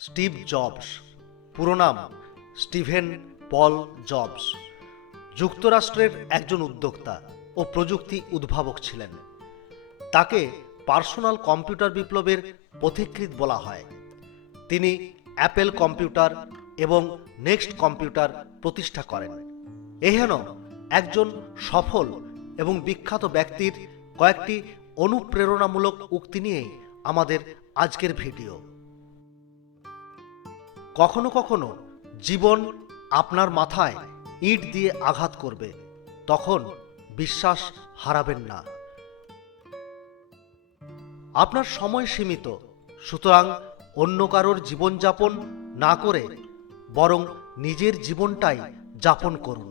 Steve jobs, পুরো নাম Steven পল jobs, যুক্তরাষ্ট্রের একজন উদ্যোক্তা ও প্রযুক্তি উদ্ভাবক ছিলেন। তাকে পার্সোনাল কম্পিউটার বিপ্লবের পথিকৃৎ বলা হয়। তিনি অ্যাপেল কম্পিউটার এবং নেক্সট কম্পিউটার প্রতিষ্ঠা করেন। এহেন একজন সফল এবং বিখ্যাত ব্যক্তির কয়েকটি অনুপ্রেরণামূলক উক্তি নিয়েই আমাদের আজকের ভিডিও। কখনো কখনো জীবন আপনার মাথায় ইট দিয়ে আঘাত করবে, তখন বিশ্বাস হারাবেন না। আপনার সময় সীমিত, সুতরাং অন্য কারোর জীবনযাপন না করে বরং নিজের জীবনটাই যাপন করুন।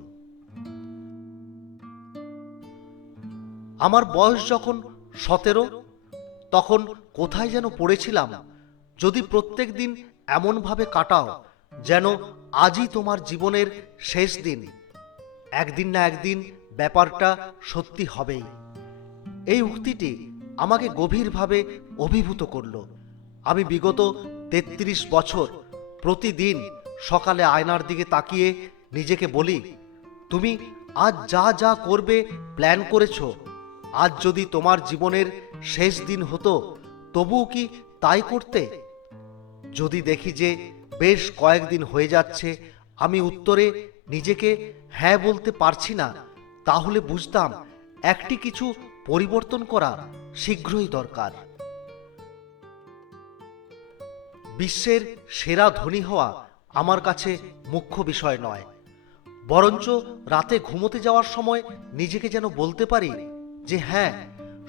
আমার বয়স যখন 17, তখন কোথায় যেন পড়েছিলাম, যদি প্রত্যেক দিন এমনভাবে কাটাও যেন আজই তোমার জীবনের শেষ দিন, একদিন না একদিন ব্যাপারটা সত্যি হবেই। এই উক্তিটি আমাকে গভীরভাবে অভিভূত করল। আমি বিগত 33 বছর প্রতিদিন সকালে আয়নার দিকে তাকিয়ে নিজেকে বলি, তুমি আজ যা যা করবে প্ল্যান করেছ, আজ যদি তোমার জীবনের শেষ দিন হতো তবুও কি তাই করতে? যদি দেখি যে বেশ কয়েকদিন হয়ে যাচ্ছে আমি উত্তরে নিজেকে হ্যাঁ বলতে পারছি না, তাহলে বুঝতাম একটি কিছু পরিবর্তন করা শীঘ্রই দরকার। বিশ্বের সেরা ধনী হওয়া আমার কাছে মুখ্য বিষয় নয়, বরঞ্চ রাতে ঘুমোতে যাওয়ার সময় নিজেকে যেন বলতে পারি যে হ্যাঁ,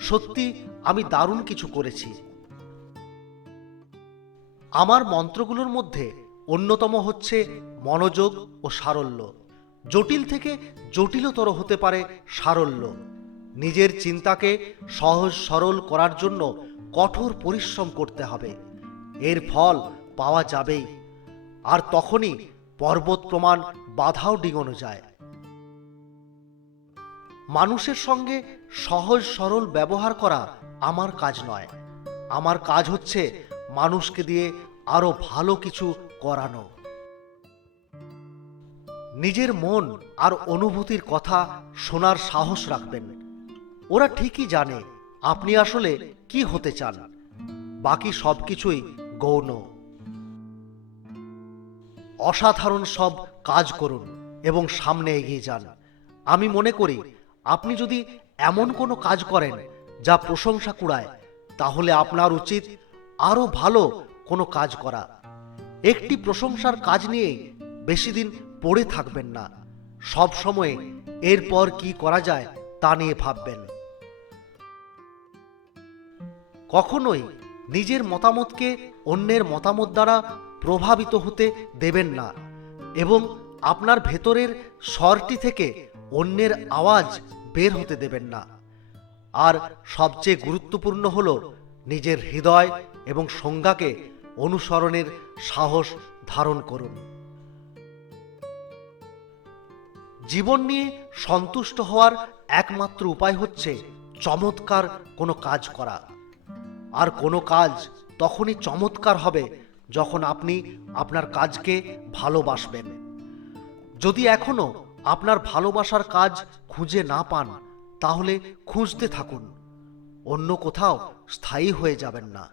সত্যি আমি দারুণ কিছু করেছি। আমার মন্ত্রগুলোর মধ্যে অন্যতম হচ্ছে মনোযোগ ও সারল্য। জটিল থেকে জটিলতর হতে পারে সারল্য। নিজের চিন্তাকে সহজ সরল করার জন্য কঠোর পরিশ্রম করতে হবে, এর ফল পাওয়া যাবেই। আর তখনই পর্বত প্রমাণ বাধাও ডিঙানো যায়। মানুষের সঙ্গে সহজ সরল ব্যবহার করা আমার কাজ নয়, আমার কাজ হচ্ছে মানুষকে দিয়ে আরো ভালো কিছু করানো। নিজের মন আর অনুভূতির কথা শোনার সাহস রাখবেন। ওরা ঠিকই জানে আপনি আসলে কি হতে চান, বাকি সবকিছুই গৌণ। অসাধারণ সব কাজ করুন এবং সামনে এগিয়ে যান। আমি মনে করি আপনি যদি এমন কোনো কাজ করেন যা প্রশংসা কুড়ায়, তাহলে আপনার উচিত আরো ভালো কোনো কাজ করা। একটি প্রশংসার কাজ নিয়ে বেশি দিন পড়ে থাকবেন না, সব সময় এরপর কি করা যায় তা নিয়ে ভাববেন। কখনোই নিজের মতামতকে অন্যের মতামত দ্বারা প্রভাবিত হতে দেবেন না এবং আপনার ভেতরের স্বরটি থেকে অন্যের আওয়াজ বের হতে দেবেন না। আর সবচেয়ে গুরুত্বপূর্ণ হলো নিজের হৃদয় এবং সংজ্ঞাকে অনুসরণের সাহস ধারণ করুন। জীবন নিয়ে সন্তুষ্ট হওয়ার একমাত্র উপায় হচ্ছে চমৎকার কোনো কাজ করা। আর কোনো কাজ তখনই চমৎকার হবে যখন আপনি আপনার কাজকে ভালোবাসবেন। যদি এখনো আপনার ভালোবাসার কাজ খুঁজে না পান, তাহলে খুঁজতে থাকুন, অন্য কোথাও স্থায়ী হয়ে যাবেন না।